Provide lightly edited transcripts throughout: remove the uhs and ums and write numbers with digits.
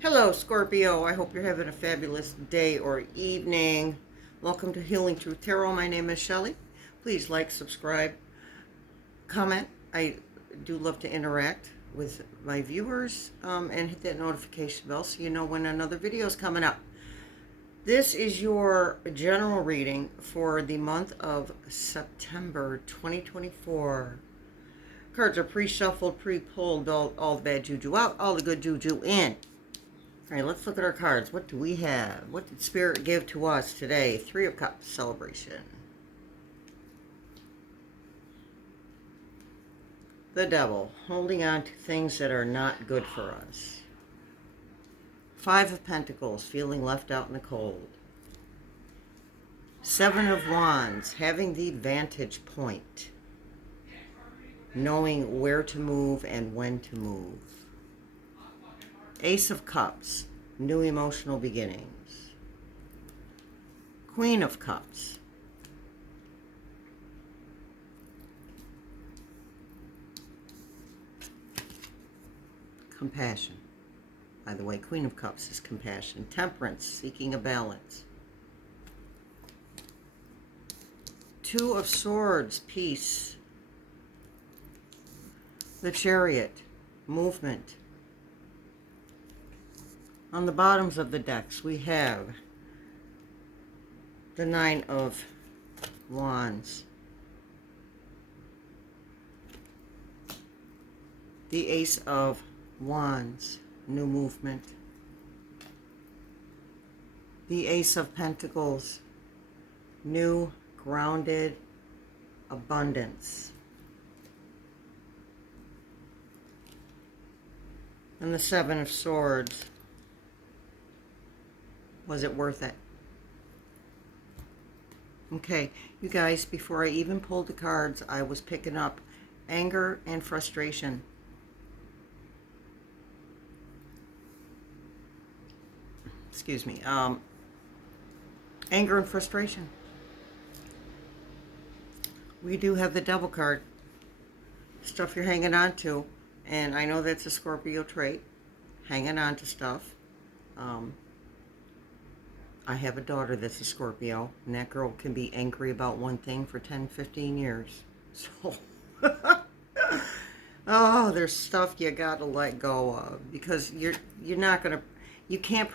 Hello, Scorpio. I hope you're having a fabulous day or evening. Welcome to Healing Truth Tarot. My name is Shelley. Please like, subscribe, comment. I do love to interact with my viewers and hit that notification bell so you know when another video is coming up. This is your general reading for the month of September 2024. Cards are pre-shuffled, pre-pulled, all the bad juju out, all the good juju in. All right, let's look at our cards. What do we have? What did Spirit give to us today? Three of Cups, celebration. The Devil, holding on to things that are not good for us. Five of Pentacles, feeling left out in the cold. Seven of Wands, having the vantage point. Knowing where to move and when to move. Ace of Cups, new emotional beginnings. Queen of Cups. Compassion. By the way, Queen of Cups is compassion. Temperance, seeking a balance. Two of Swords, peace. The Chariot, movement. On the bottoms of the decks, we have the Nine of Wands, the Ace of Wands, new movement, the Ace of Pentacles, new, grounded abundance, and the Seven of Swords. Was it worth it? Okay, you guys, before I even pulled the cards, I was picking up anger and frustration. Excuse me. Anger and frustration. We do have the Devil card. Stuff you're hanging on to. And I know that's a Scorpio trait. Hanging on to stuff. I have a daughter that's a Scorpio, and that girl can be angry about one thing for 10, 15 years. So, oh, there's stuff you got to let go of because you're not going to, you can't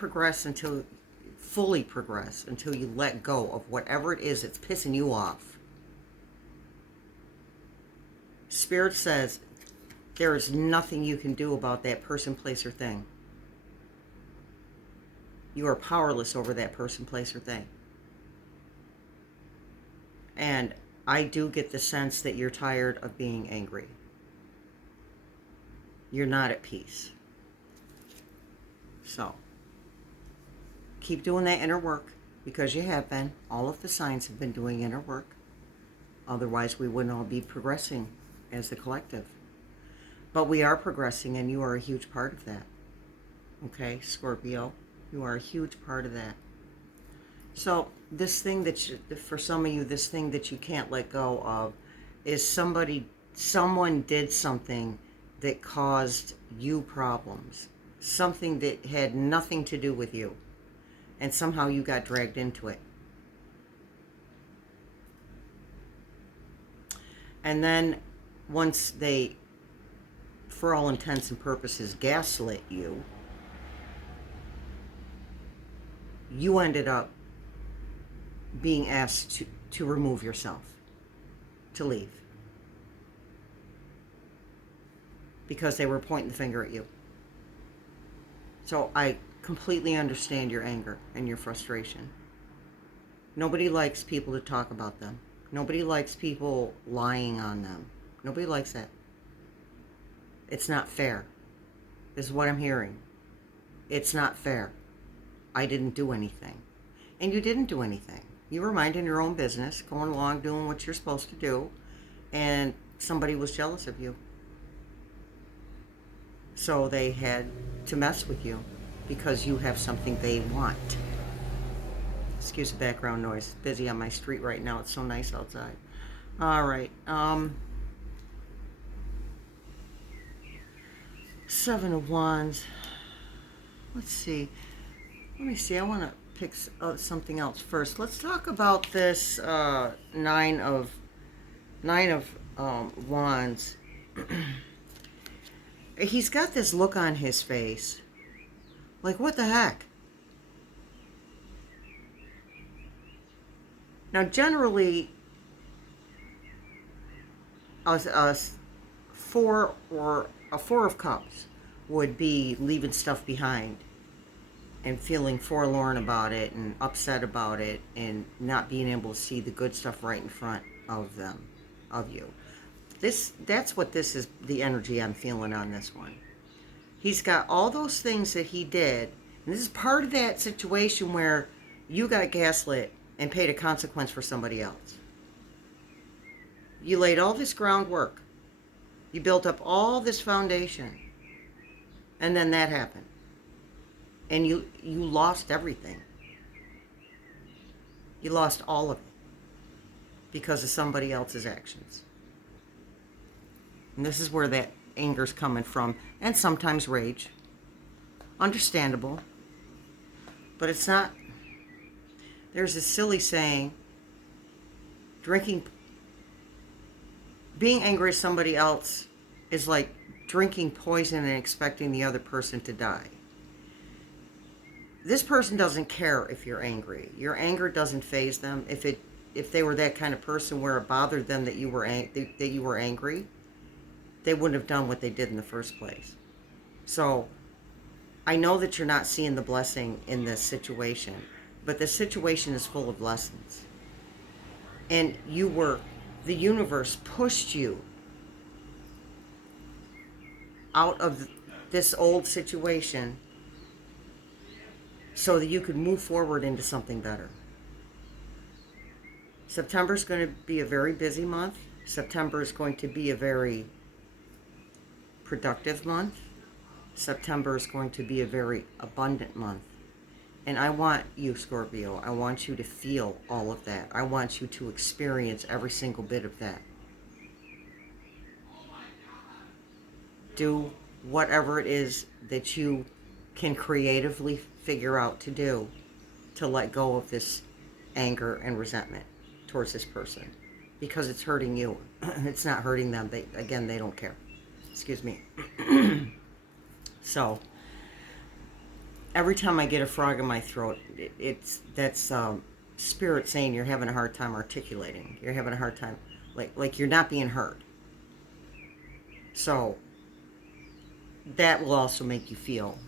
fully progress until you let go of whatever it is that's pissing you off. Spirit says there is nothing you can do about that person, place, or thing. You are powerless over that person, place, or thing. And I do get the sense that you're tired of being angry. You're not at peace. So, keep doing that inner work because you have been. All of the signs have been doing inner work. Otherwise, we wouldn't all be progressing as the collective. But we are progressing, and you are a huge part of that. Okay, Scorpio? You are a huge part of that. So this thing for some of you, this thing that you can't let go of is someone did something that caused you problems. Something that had nothing to do with you. And somehow you got dragged into it. And then once they, for all intents and purposes, gaslit you, you ended up being asked to remove yourself, to leave. Because they were pointing the finger at you. So I completely understand your anger and your frustration. Nobody likes people to talk about them. Nobody likes people lying on them. Nobody likes that. It's not fair. This is what I'm hearing. It's not fair. I didn't do anything. And you didn't do anything. You were minding your own business, going along, doing what you're supposed to do, and somebody was jealous of you. So they had to mess with you because you have something they want. Excuse the background noise. It's busy on my street right now. It's so nice outside. All right. Seven of Wands. Let's see. Let me see. I want to pick something else first. Let's talk about this nine of wands. He's got this look on his face. Like, what the heck? Now, generally, a four of cups would be leaving stuff behind and feeling forlorn about it and upset about it and not being able to see the good stuff right in front of them, of you. That's what this is, the energy I'm feeling on this one. He's got all those things that he did, and this is part of that situation where you got gaslit and paid a consequence for somebody else. You laid all this groundwork. You built up all this foundation. And then that happened. And you lost everything. You lost all of it because of somebody else's actions. And this is where that anger's coming from, and sometimes rage. Understandable. But it's not. There's a silly saying, being angry at somebody else is like drinking poison and expecting the other person to die. This person doesn't care if you're angry. Your anger doesn't faze them. If they were that kind of person where it bothered them that you were angry, they wouldn't have done what they did in the first place. So I know that you're not seeing the blessing in this situation, but the situation is full of lessons. And the universe pushed you out of this old situation so that you could move forward into something better. September is going to be a very busy month. September is going to be a very productive month. September is going to be a very abundant month. And I want you, Scorpio, I want you to feel all of that. I want you to experience every single bit of that. Do whatever it is that you can creatively figure out to do to let go of this anger and resentment towards this person, because it's hurting you. It's not hurting them. They don't care. Excuse me. So every time I get a frog in my throat, that's spirit saying you're having a hard time articulating. You're having a hard time, like you're not being heard. So that will also make you feel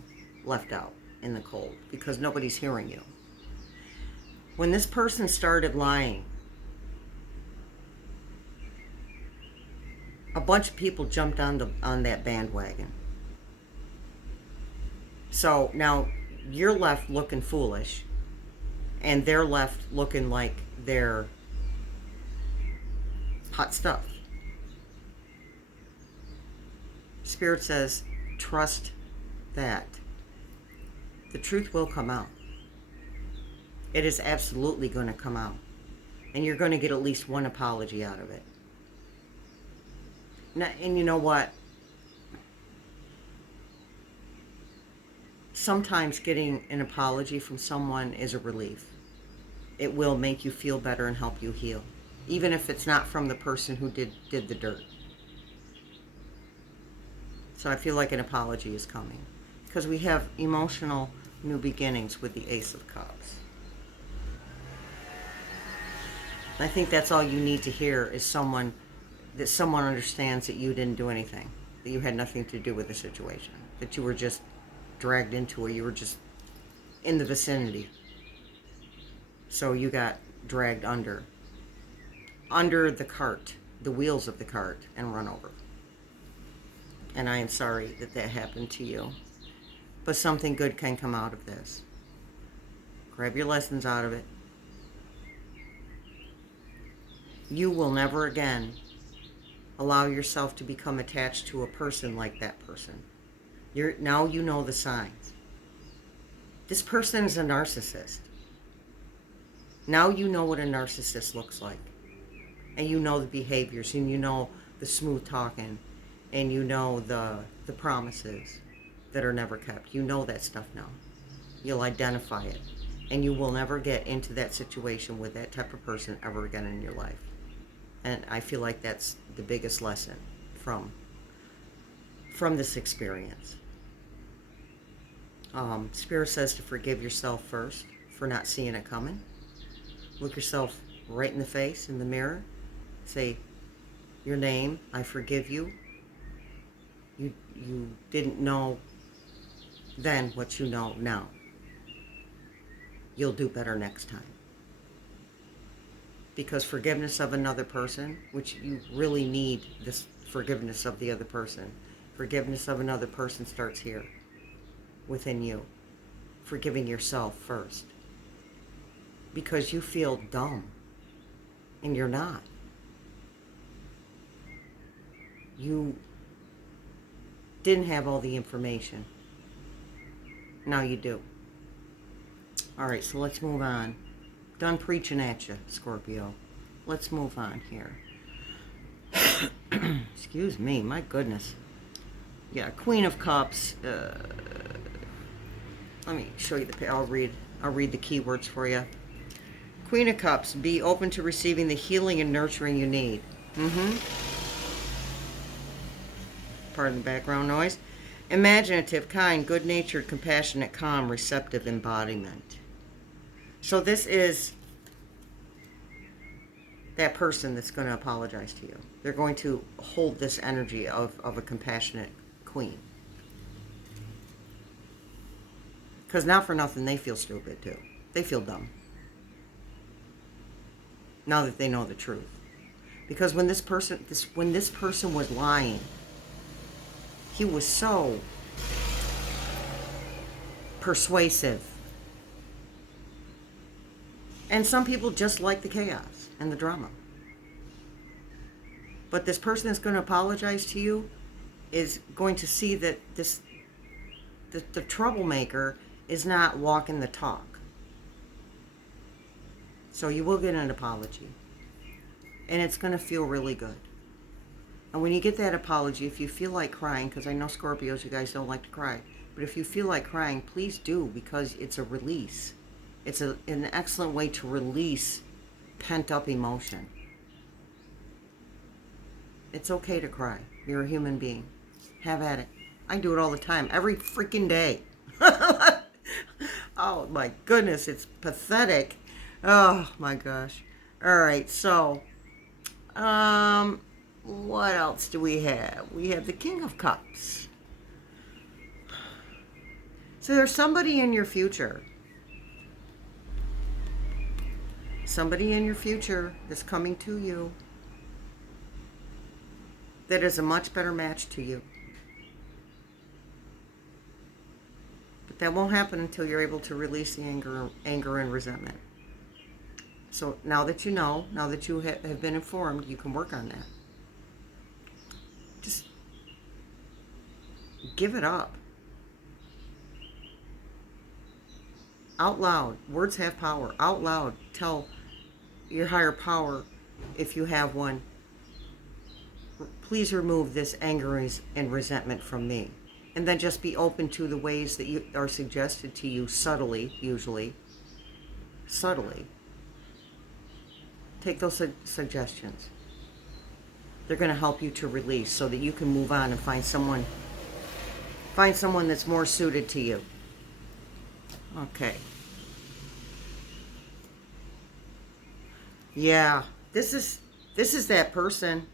left out in the cold because nobody's hearing you. When this person started lying, a bunch of people jumped on that bandwagon. So now you're left looking foolish, and they're left looking like they're hot stuff. Spirit says, trust that. The truth will come out. It is absolutely going to come out. And you're going to get at least one apology out of it. Now, and you know what? Sometimes getting an apology from someone is a relief. It will make you feel better and help you heal. Even if it's not from the person who did the dirt. So I feel like an apology is coming. Because we have emotional new beginnings with the Ace of Cups. I think that's all you need to hear is that someone understands that you didn't do anything, that you had nothing to do with the situation, that you were just dragged into it, you were just in the vicinity. So you got dragged under the cart, the wheels of the cart, and run over. And I am sorry that happened to you. But something good can come out of this. Grab your lessons out of it. You will never again allow yourself to become attached to a person like that person. Now you know the signs. This person is a narcissist. Now you know what a narcissist looks like. And you know the behaviors, and you know the smooth talking, and you know the promises, that are never kept. You know that stuff now. You'll identify it. And you will never get into that situation with that type of person ever again in your life. And I feel like that's the biggest lesson from this experience. Spirit says to forgive yourself first for not seeing it coming. Look yourself right in the face in the mirror. Say your name. I forgive you. You didn't know then what you know now. You'll do better next time. Because forgiveness of another person, which you really need this forgiveness of the other person. Forgiveness of another person starts here, within you. Forgiving yourself first. Because you feel dumb. And you're not. You didn't have all the information. Now you do. All right, so let's move on. Done preaching at you, Scorpio. Let's move on here. Excuse me, my goodness. Yeah, Queen of Cups. Let me show you the. I'll read the keywords for you. Queen of Cups. Be open to receiving the healing and nurturing you need. Pardon the background noise. Imaginative, kind, good-natured, compassionate, calm, receptive embodiment. So this is that person that's going to apologize to you. They're going to hold this energy of a compassionate queen. Because not for nothing, they feel stupid too. They feel dumb. Now that they know the truth. Because when this person was lying, he was so persuasive. And some people just like the chaos and the drama. But this person that's going to apologize to you is going to see that the troublemaker is not walking the talk. So you will get an apology. And it's going to feel really good. And when you get that apology, if you feel like crying, because I know Scorpios, you guys don't like to cry, but if you feel like crying, please do, because it's a release. It's an excellent way to release pent-up emotion. It's okay to cry. You're a human being. Have at it. I do it all the time, every freaking day. Oh, my goodness, it's pathetic. Oh, my gosh. All right, so, what else do we have? We have the King of Cups. So there's somebody in your future. Somebody in your future that's coming to you that is a much better match to you. But that won't happen until you're able to release the anger and resentment. So now that you know, now that you have been informed, you can work on that. Just give it up. Out loud. Words have power. Out loud. Tell your higher power, if you have one, please remove this anger and resentment from me. And then just be open to the ways that you are suggested to you subtly, usually. Subtly. Take those suggestions. They're going to help you to release so that you can move on and find someone that's more suited to you. Okay. Yeah, this is that person.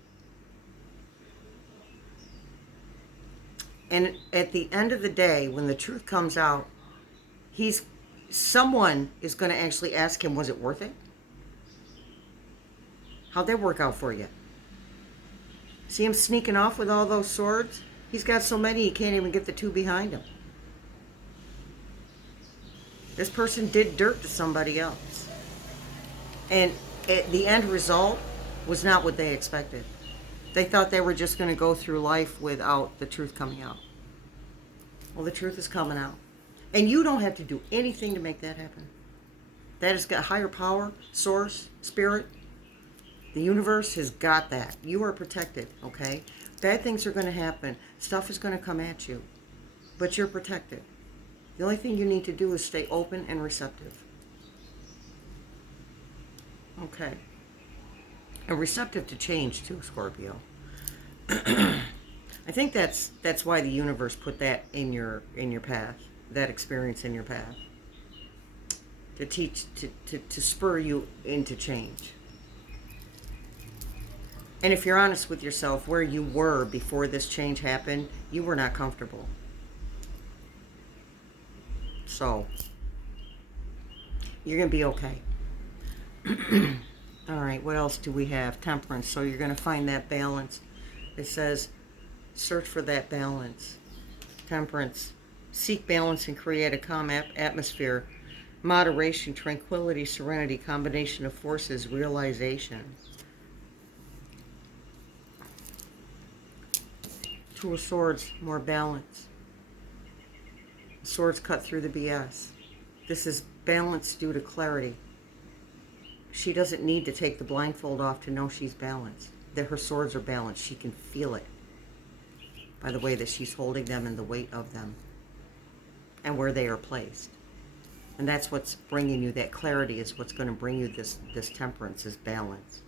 And at the end of the day, when the truth comes out, someone is going to actually ask him, was it worth it? How'd that work out for you? See him sneaking off with all those swords? He's got so many he can't even get the two behind him. This person did dirt to somebody else. And the end result was not what they expected. They thought they were just going to go through life without the truth coming out. Well, the truth is coming out. And you don't have to do anything to make that happen. That has got higher power, source, spirit. The universe has got that. You are protected, okay? Bad things are going to happen. Stuff is going to come at you. but you're protected. The only thing you need to do is stay open and receptive. Okay. And receptive to change too, Scorpio. I think that's why the universe put that in your path, that experience in your path, to teach to spur you into change. And if you're honest with yourself, where you were before this change happened, you were not comfortable. So you're gonna be okay. All right, what else do we have? Temperance. So you're going to find that balance. It says, search for that balance. Temperance. Seek balance and create a calm atmosphere. Moderation, tranquility, serenity, combination of forces, realization. Two of Swords, more balance. Swords cut through the BS. This is balance due to clarity. She doesn't need to take the blindfold off to know she's balanced. That her swords are balanced. She can feel it by the way that she's holding them and the weight of them and where they are placed. And that's what's bringing you that clarity, is what's going to bring you this temperance, this balance.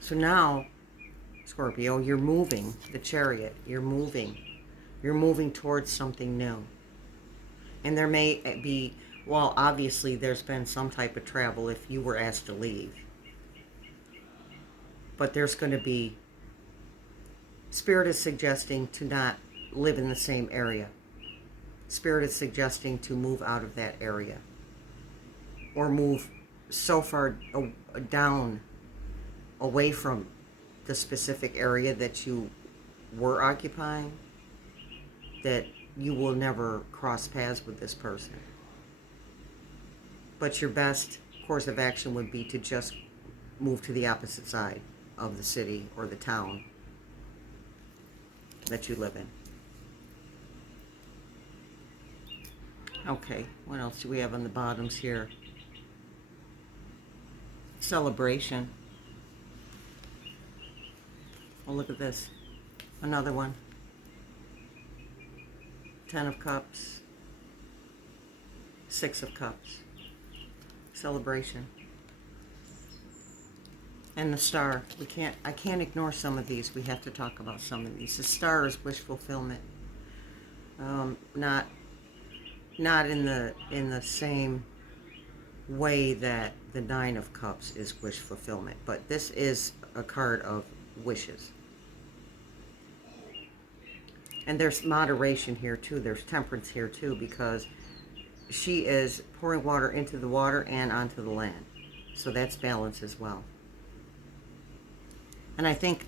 So now, Scorpio, you're moving the Chariot. You're moving towards something new. And there may be, well, obviously there's been some type of travel if you were asked to leave. But there's going to be, Spirit is suggesting to not live in the same area. Spirit is suggesting to move out of that area. Or move so far down, away from the specific area that you were occupying, that you will never cross paths with this person. But your best course of action would be to just move to the opposite side of the city or the town that you live in. Okay, what else do we have on the bottoms here? Celebration. Oh, look at this. Another one. 10 of Cups. 6 of Cups. Celebration. And the Star. I can't ignore some of these. We have to talk about some of these. The Star is wish fulfillment. Not in the same way that the 9 of Cups is wish fulfillment, but this is a card of wishes. And there's moderation here too. There's temperance here too, because she is pouring water into the water and onto the land. So that's balance as well. And I think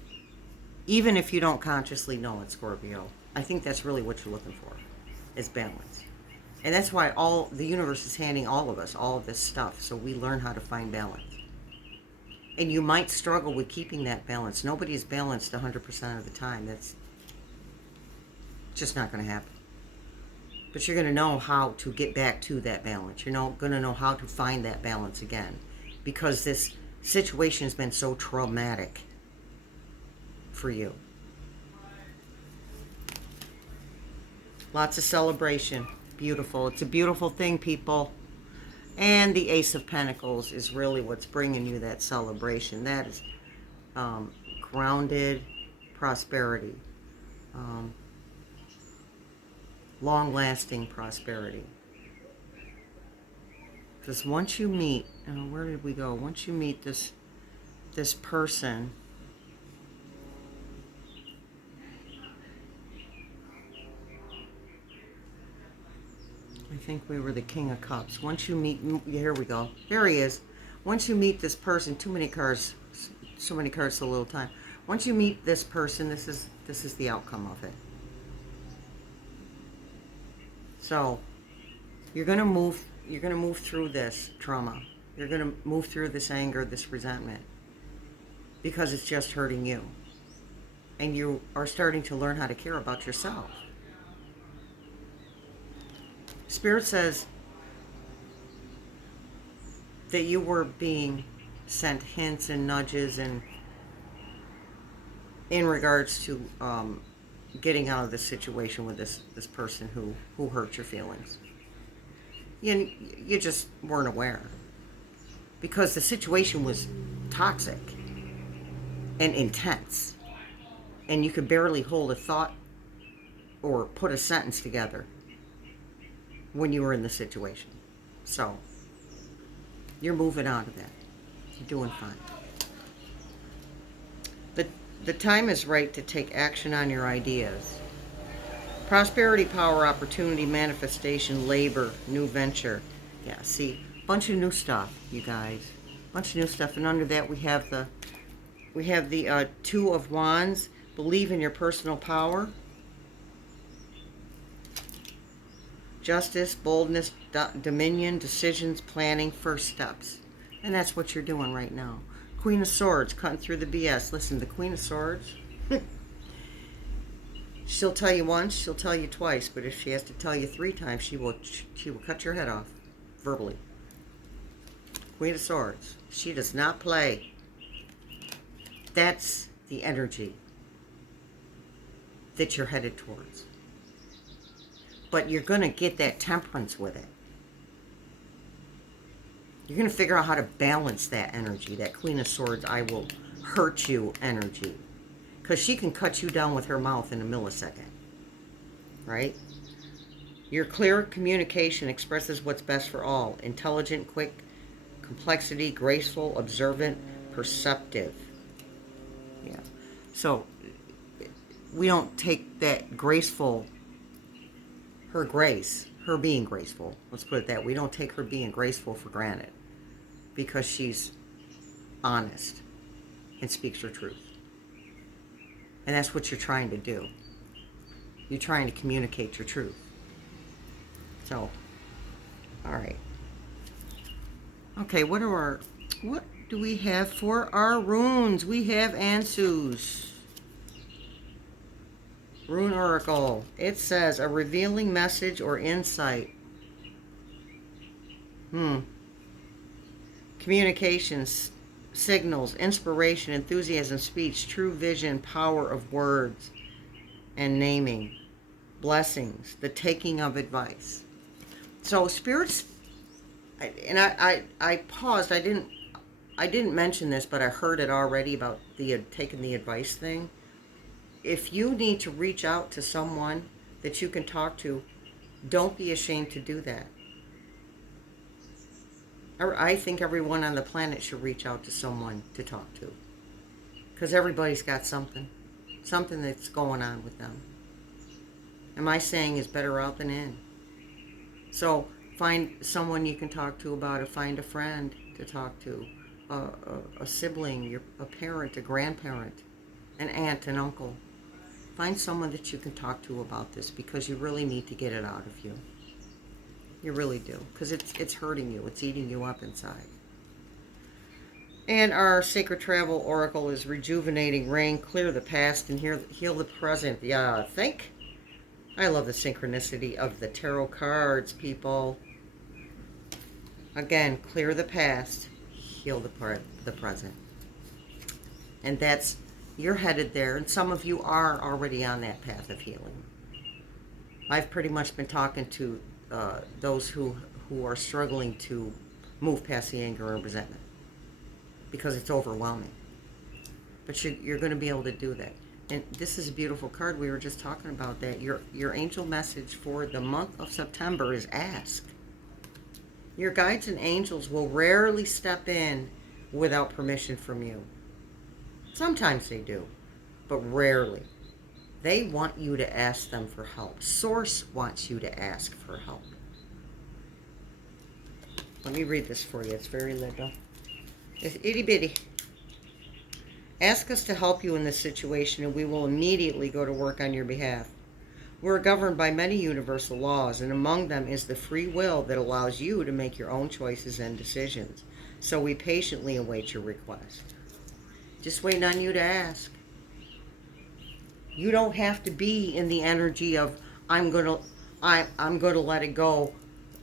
even if you don't consciously know it, Scorpio, I think that's really what you're looking for, is balance. And that's why all the universe is handing all of us all of this stuff, so we learn how to find balance. And you might struggle with keeping that balance. Nobody is balanced 100% of the time. That's just not going to happen. But you're going to know how to get back to that balance. You're going to know how to find that balance again, because this situation has been so traumatic for you. Lots of celebration. Beautiful. It's a beautiful thing, people. And the Ace of Pentacles is really what's bringing you that celebration. That is grounded prosperity. Long-lasting prosperity. Because once you meet, where did we go? Once you meet this person, I think we were the King of Cups. Once you meet, here we go. There he is. Once you meet this person, too many cards, so many cards, so little time. Once you meet this person, this is the outcome of it. So, you're going to move through this trauma. You're going to move through this anger, this resentment, because it's just hurting you. And you are starting to learn how to care about yourself. Spirit says that you were being sent hints and nudges and in regards to getting out of this situation with this person who hurt your feelings. You just weren't aware because the situation was toxic and intense, and you could barely hold a thought or put a sentence together when you were in the situation. So you're moving out of that. You're doing fine. The time is right to take action on your ideas. Prosperity, power, opportunity, manifestation, labor, new venture. Yeah, see, bunch of new stuff, you guys. Bunch of new stuff, and under that we have the Two of Wands. Believe in your personal power. Justice, boldness, dominion, decisions, planning, first steps. And that's what you're doing right now. Queen of Swords, cutting through the BS. Listen, the Queen of Swords, she'll tell you once, she'll tell you twice, but if she has to tell you 3 times, she will cut your head off, verbally. Queen of Swords, she does not play. That's the energy that you're headed towards. But you're going to get that temperance with it. You're going to figure out how to balance that energy, that Queen of Swords, I will hurt you energy. Because she can cut you down with her mouth in a millisecond. Right? Your clear communication expresses what's best for all. Intelligent, quick, complexity, graceful, observant, perceptive. Yeah. So, we don't take that graceful, her grace, her being graceful, let's put it that, we don't take her being graceful for granted because she's honest and speaks her truth. And that's what you're trying to do. You're trying to communicate your truth. So, all right. Okay, what do we have for our runes? We have Ansus. Rune Oracle. It says a revealing message or insight. Communications, signals, inspiration, enthusiasm, speech, true vision, power of words, and naming. Blessings, the taking of advice. So spirits, and I paused. I didn't mention this, but I heard it already about the taking the advice thing. If you need to reach out to someone that you can talk to, don't be ashamed to do that. I think everyone on the planet should reach out to someone to talk to. Because everybody's got something that's going on with them. And my saying is better out than in. So find someone you can talk to about it. Find a friend to talk to. A sibling, a parent, a grandparent, an aunt, an uncle. Find someone that you can talk to about this because you really need to get it out of you. You really do. Because it's hurting you. It's eating you up inside. And our Sacred Travel Oracle is rejuvenating rain, clear the past, and heal the present. Yeah, I love the synchronicity of the tarot cards, people. Again, clear the past, heal the present. And you're headed there, and some of you are already on that path of healing. I've pretty much been talking to those who are struggling to move past the anger and resentment because it's overwhelming. But you're going to be able to do that. And this is a beautiful card. We were just talking about that. Your angel message for the month of September is ask. Your guides and angels will rarely step in without permission from you. Sometimes they do, but rarely. They want you to ask them for help. Source wants you to ask for help. Let me read this for you. It's very little. It's itty bitty. Ask us to help you in this situation, and we will immediately go to work on your behalf. We're governed by many universal laws, and among them is the free will that allows you to make your own choices and decisions. So we patiently await your request. Just waiting on you to ask. You don't have to be in the energy of I'm gonna let it go.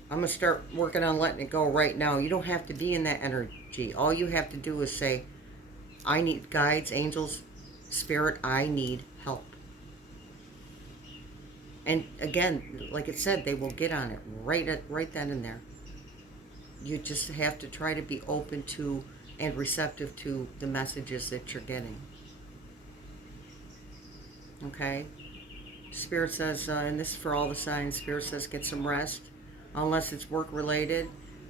I'm gonna start working on letting it go right now. You don't have to be in that energy. All you have to do is say, I need guides, angels, spirit, I need help. And again, like it said, they will get on it right then and there. You just have to try to be open to and receptive to the messages that you're getting. Okay? Spirit says, and this is for all the signs, Spirit says get some rest. Unless it's work related,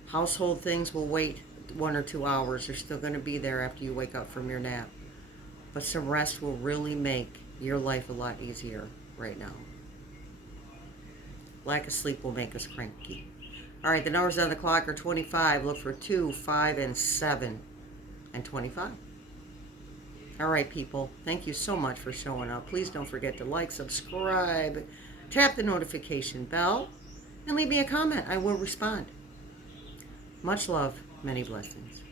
household things will wait 1 or 2 hours. They're still going to be there after you wake up from your nap. But some rest will really make your life a lot easier right now. Lack of sleep will make us cranky. All right, the numbers on the clock are 25. Look for 2, 5, and 7, and 25. All right, people, thank you so much for showing up. Please don't forget to like, subscribe, tap the notification bell, and leave me a comment. I will respond. Much love, many blessings.